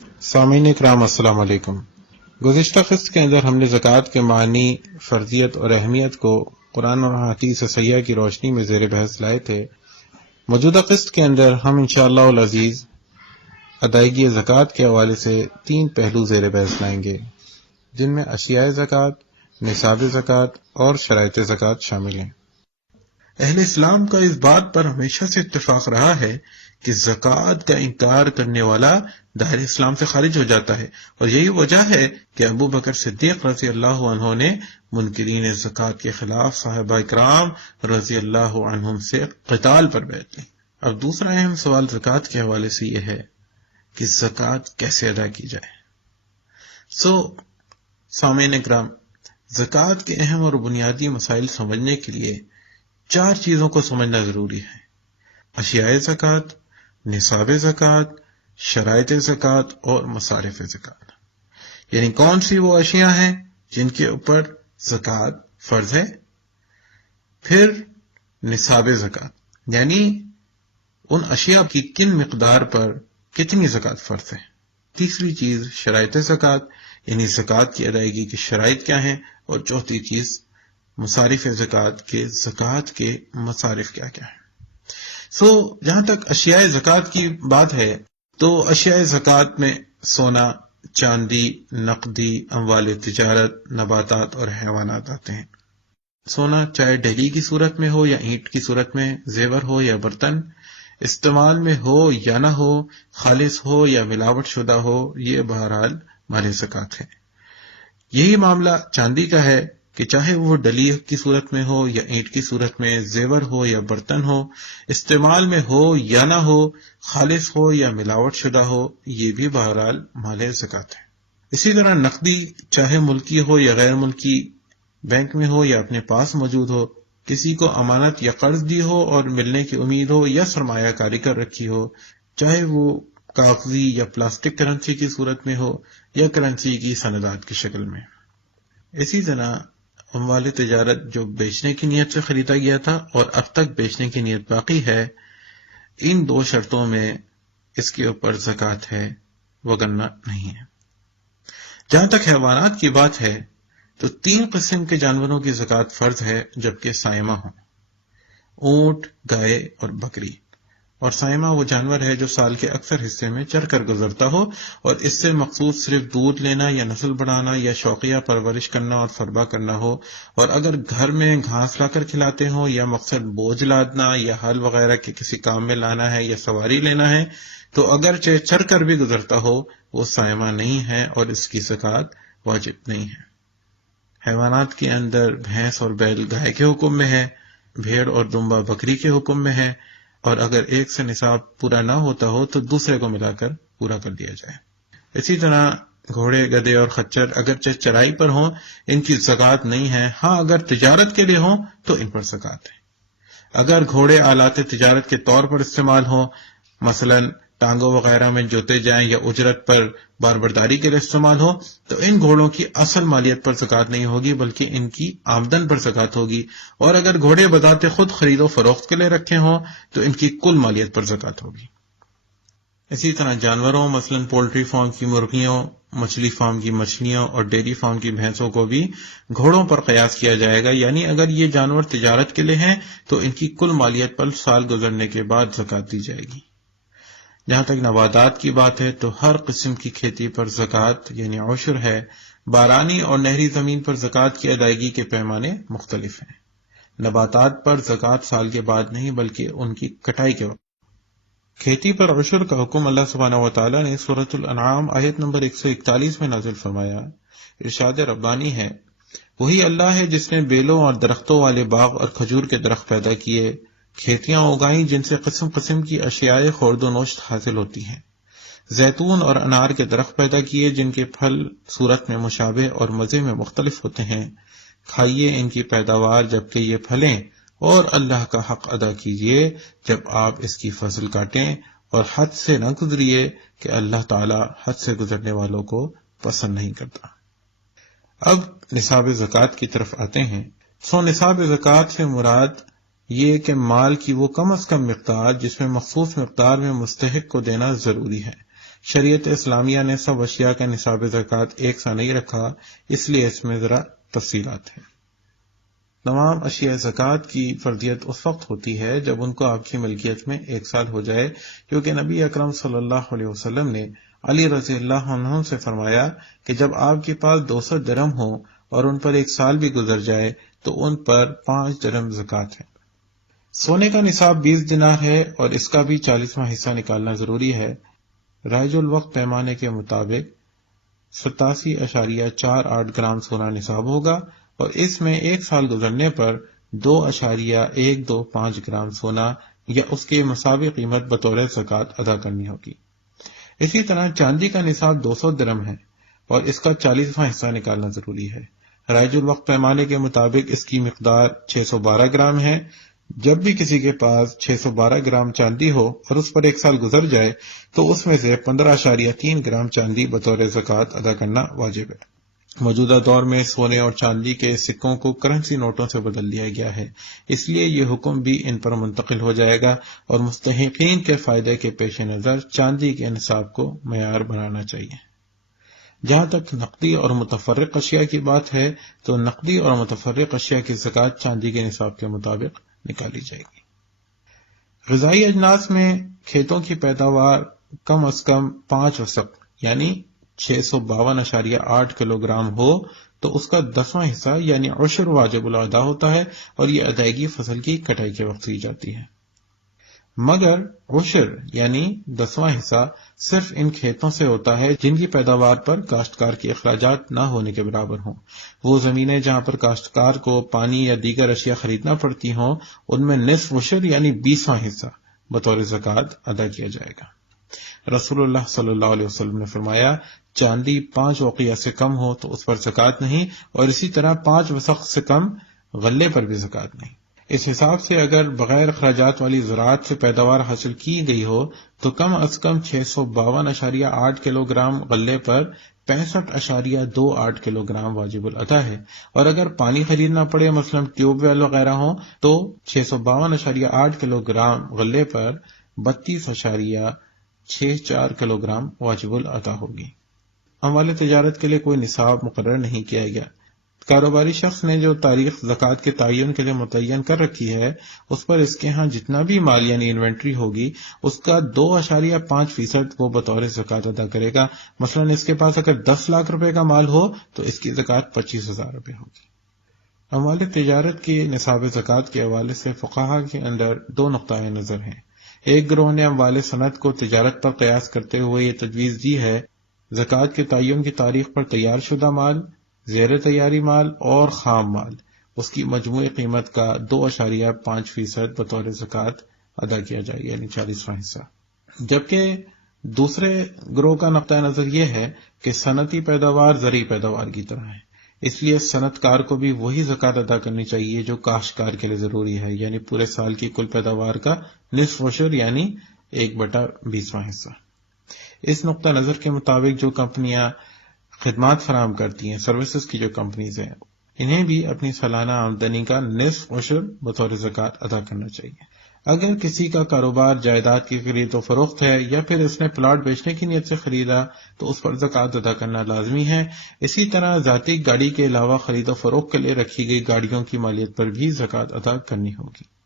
سامعین اکرام السلام علیکم۔ گزشتہ قسط کے اندر ہم نے زکوٰۃ کے معنی، فرضیت اور اہمیت کو قرآن اور حدیث صحیحہ کی روشنی میں زیر بحث لائے تھے۔ موجودہ قسط کے اندر ہم انشاءاللہ العزیز ادائیگی زکوٰۃ کے حوالے سے 3 پہلو زیر بحث لائیں گے، جن میں اشیاء زکوٰۃ، نصاب زکوٰۃ اور شرائط زکوٰۃ شامل ہیں۔ اہل اسلام کا اس بات پر ہمیشہ سے اتفاق رہا ہے کہ زکوٰۃ کا انکار کرنے والا دائرہ اسلام سے خارج ہو جاتا ہے، اور یہی وجہ ہے کہ ابو بکر صدیق رضی اللہ عنہ نے منکرین زکوٰۃ کے خلاف صحابہ اکرام رضی اللہ عنہم سے قتال پر بیعت لی۔ اب دوسرا اہم سوال زکوٰۃ کے حوالے سے یہ ہے کہ زکوٰۃ کیسے ادا کی جائے۔ سامعین اکرام، زکوٰۃ کے اہم اور بنیادی مسائل سمجھنے کے لیے 4 چیزوں کو سمجھنا ضروری ہے: اشیاء زکوٰۃ، نصاب زکوٰۃ، شرائط زکوٰۃ اور مصارف زکوٰۃ۔ یعنی کون سی وہ اشیاء ہیں جن کے اوپر زکوٰۃ فرض ہے، پھر نصاب زکوٰۃ یعنی ان اشیاء کی کن مقدار پر کتنی زکوٰۃ فرض ہے، تیسری چیز شرائط زکوٰۃ یعنی زکوٰۃ کی ادائیگی کی شرائط کیا ہیں، اور چوتھی چیز مصارف زکوٰۃ کے زکوٰۃ کے مصارف کیا کیا ہیں۔ جہاں تک اشیاء زکوٰۃ کی بات ہے تو اشیاء زکوٰۃ میں سونا، چاندی، نقدی، اموال تجارت، نباتات اور حیوانات آتے ہیں۔ سونا چاہے ڈھلی کی صورت میں ہو یا اینٹ کی صورت میں، زیور ہو یا برتن، استعمال میں ہو یا نہ ہو، خالص ہو یا ملاوٹ شدہ ہو، یہ بہرحال مال زکوٰۃ ہے۔ یہی معاملہ چاندی کا ہے کہ چاہے وہ ڈلی کی صورت میں ہو یا اینٹ کی صورت میں، زیور ہو یا برتن ہو، استعمال میں ہو یا نہ ہو، خالص ہو یا ملاوٹ شدہ ہو، یہ بھی بہرحال مال زکوٰۃ ہے۔ اسی طرح نقدی چاہے ملکی ہو یا غیر ملکی، بینک میں ہو یا اپنے پاس موجود ہو، کسی کو امانت یا قرض دی ہو اور ملنے کی امید ہو یا سرمایہ کاری کر رکھی ہو، چاہے وہ کاغذی یا پلاسٹک کرنسی کی صورت میں ہو یا کرنسی کی سندات کی شکل میں۔ اسی طرح اموال تجارت جو بیچنے کی نیت سے خریدا گیا تھا اور اب تک بیچنے کی نیت باقی ہے، ان 2 شرطوں میں اس کے اوپر زکوٰۃ ہے، وگرنہ نہیں ہے۔ جہاں تک حیوانات کی بات ہے تو 3 قسم کے جانوروں کی زکوٰۃ فرض ہے جبکہ سائمہ ہوں: اونٹ، گائے اور بکری۔ اور سائمہ وہ جانور ہے جو سال کے اکثر حصے میں چر کر گزرتا ہو اور اس سے مقصود صرف دودھ لینا یا نسل بڑھانا یا شوقیہ پرورش کرنا اور فربہ کرنا ہو، اور اگر گھر میں گھاس لا کر کھلاتے ہوں یا مقصد بوجھ لادنا یا حل وغیرہ کے کسی کام میں لانا ہے یا سواری لینا ہے تو اگرچہ چر کر بھی گزرتا ہو وہ سائمہ نہیں ہے اور اس کی زکوٰۃ واجب نہیں ہے۔ حیوانات کے اندر بھینس اور بیل گائے کے حکم میں ہے، بھیڑ اور دمبا بکری کے حکم میں ہے، اور اگر ایک سے نصاب پورا نہ ہوتا ہو تو دوسرے کو ملا کر پورا کر دیا جائے۔ اسی طرح گھوڑے، گدھے اور خچر اگرچہ چرائی پر ہوں ان کی زکوٰۃ نہیں ہے، ہاں اگر تجارت کے لیے ہوں تو ان پر زکوٰۃ ہے۔ اگر گھوڑے آلات تجارت کے طور پر استعمال ہوں، مثلا ٹانگوں وغیرہ میں جوتے جائیں یا اجرت پر باربرداری کے لیے استعمال ہو، تو ان گھوڑوں کی اصل مالیت پر زکوٰۃ نہیں ہوگی بلکہ ان کی آمدن پر زکوٰۃ ہوگی، اور اگر گھوڑے بذات خود خرید و فروخت کے لیے رکھے ہوں تو ان کی کل مالیت پر زکوٰۃ ہوگی۔ اسی طرح جانوروں مثلا پولٹری فارم کی مرغیوں، مچھلی فارم کی مچھلیوں اور ڈیری فارم کی بھینسوں کو بھی گھوڑوں پر قیاس کیا جائے گا، یعنی اگر یہ جانور تجارت کے لیے ہیں تو ان کی کل مالیت پر سال گزرنے کے بعد زکوٰۃ دی جائے گی۔ جہاں تک نباتات کی بات ہے تو ہر قسم کی کھیتی پر زکوٰۃ یعنی عشر ہے۔ بارانی اور نہری زمین پر زکوٰۃ کی ادائیگی کے پیمانے مختلف ہیں۔ نباتات پر زکوٰۃ سال کے بعد نہیں بلکہ ان کی کٹائی کے وقت۔ کھیتی پر عشر کا حکم اللہ سبحانہ وتعالیٰ نے سورۃ الانعام آیت نمبر 141 میں نازل فرمایا۔ ارشاد ربانی ہے، وہی اللہ ہے جس نے بیلوں اور درختوں والے باغ اور کھجور کے درخت پیدا کیے، کھیتیاں اگائیں جن سے قسم قسم کی اشیاء خورد و نوشت حاصل ہوتی ہیں، زیتون اور انار کے درخت پیدا کیے جن کے پھل صورت میں مشابہ اور مزے میں مختلف ہوتے ہیں، کھائیے ان کی پیداوار جبکہ یہ پھلیں، اور اللہ کا حق ادا کیجیے جب آپ اس کی فصل کاٹیں، اور حد سے نہ گزریے کہ اللہ تعالی حد سے گزرنے والوں کو پسند نہیں کرتا۔ اب نصاب زکوٰۃ کی طرف آتے ہیں۔ نصاب زکوٰۃ سے مراد یہ کہ مال کی وہ کم از کم مقدار جس میں مخصوص مقدار میں مستحق کو دینا ضروری ہے، شریعت اسلامیہ نے سب اشیاء کا نصاب زکوٰۃ ایک سا نہیں رکھا، اس لیے اس میں ذرا تفصیلات ہیں۔ تمام اشیاء زکوٰۃ کی فرضیت اس وقت ہوتی ہے جب ان کو آپ کی ملکیت میں 1 سال ہو جائے، کیونکہ نبی اکرم صلی اللہ علیہ وسلم نے علی رضی اللہ عنہ سے فرمایا کہ جب آپ کے پاس 200 درہم ہوں اور ان پر 1 سال بھی گزر جائے تو ان پر 5 درہم زکوٰۃ ہے۔ سونے کا نصاب 20 دینار ہے اور اس کا بھی 40واں حصہ نکالنا ضروری ہے۔ رائج الوقت پیمانے کے مطابق 87.48 گرام سونا نصاب ہوگا اور اس میں 1 سال گزرنے پر 2.125 گرام سونا یا اس کے مساوی قیمت بطور زکوٰۃ ادا کرنی ہوگی۔ اسی طرح چاندی کا نصاب 200 درہم ہے اور اس کا 40واں حصہ نکالنا ضروری ہے۔ رائج الوقت پیمانے کے مطابق اس کی مقدار 612 گرام ہے۔ جب بھی کسی کے پاس 612 گرام چاندی ہو اور اس پر 1 سال گزر جائے تو اس میں سے 15.3 گرام چاندی بطور زکوٰۃ ادا کرنا واجب ہے۔ موجودہ دور میں سونے اور چاندی کے سکوں کو کرنسی نوٹوں سے بدل دیا گیا ہے، اس لیے یہ حکم بھی ان پر منتقل ہو جائے گا اور مستحقین کے فائدے کے پیش نظر چاندی کے نصاب کو معیار بنانا چاہیے۔ جہاں تک نقدی اور متفرق اشیاء کی بات ہے تو نقدی اور متفرق اشیاء کی زکوٰۃ چاندی کے نصاب کے مطابق نکالی جائے گی۔ غذائی اجناس میں کھیتوں کی پیداوار کم از کم 5 وسق یعنی 652.8 کلو گرام ہو تو اس کا 10واں حصہ یعنی عشر واجب الادا ہوتا ہے اور یہ ادائیگی فصل کی کٹائی کے وقت کی جاتی ہے۔ مگر عشر یعنی 10واں حصہ صرف ان کھیتوں سے ہوتا ہے جن کی پیداوار پر کاشتکار کے اخراجات نہ ہونے کے برابر ہوں۔ وہ زمینیں جہاں پر کاشتکار کو پانی یا دیگر اشیاء خریدنا پڑتی ہوں ان میں نصف عشر یعنی 20واں حصہ بطور زکوٰۃ ادا کیا جائے گا۔ رسول اللہ صلی اللہ علیہ وسلم نے فرمایا، چاندی 5 وقیہ سے کم ہو تو اس پر زکوٰۃ نہیں، اور اسی طرح 5 وسق سے کم غلے پر بھی زکوٰۃ نہیں۔ اس حساب سے اگر بغیر اخراجات والی زراعت سے پیداوار حاصل کی گئی ہو تو کم از کم 652.8 کلو گرام غلے پر 65.28 کلو گرام واجب الادا ہے، اور اگر پانی خریدنا پڑے مثلا ٹیوب ویل وغیرہ ہوں تو 652.8 کلو گرام غلے پر 32.64 کلو گرام واجب الادا ہوگی۔ اموال تجارت کے لیے کوئی نصاب مقرر نہیں کیا گیا۔ کاروباری شخص نے جو تاریخ زکوٰۃ کے تعین کے لیے متعین کر رکھی ہے اس پر اس کے ہاں جتنا بھی مال یعنی انوینٹری ہوگی اس کا 2.5% وہ بطور زکوٰۃ ادا کرے گا۔ مثلا اس کے پاس اگر 10 لاکھ روپے کا مال ہو تو اس کی زکوٰۃ 25,000 روپے ہوگی۔ اموال تجارت کی نصاب زکوٰۃ کے حوالے سے فقہا کے اندر 2 نقطۂ نظر ہیں۔ ایک گروہ نے اموال صنعت کو تجارت پر قیاس کرتے ہوئے یہ تجویز دی ہے زکوٰۃ کے تعین کی تاریخ پر تیار شدہ مال، زیر تیاری مال اور خام مال اس کی مجموعی قیمت کا 2.5% بطور زکوٰۃ ادا کیا جائے گا یعنی 40واں حصہ۔ جبکہ دوسرے گروہ کا نقطۂ نظر یہ ہے کہ صنعتی پیداوار زرعی پیداوار کی طرح ہے، اس لیے صنعت کار کو بھی وہی زکوٰۃ ادا کرنی چاہیے جو کاشتکار کے لیے ضروری ہے، یعنی پورے سال کی کل پیداوار کا نصف عشر یعنی 1/20واں حصہ۔ اس نقطہ نظر کے مطابق جو کمپنیاں خدمات فراہم کرتی ہیں، سروسز کی جو کمپنیز ہیں، انہیں بھی اپنی سالانہ آمدنی کا نصف عشر بطور زکوٰۃ ادا کرنا چاہیے۔ اگر کسی کا کاروبار جائیداد کی خرید و فروخت ہے یا پھر اس نے پلاٹ بیچنے کی نیت سے خریدا تو اس پر زکوٰۃ ادا کرنا لازمی ہے۔ اسی طرح ذاتی گاڑی کے علاوہ خرید و فروخت کے لیے رکھی گئی گاڑیوں کی مالیت پر بھی زکوٰۃ ادا کرنی ہوگی۔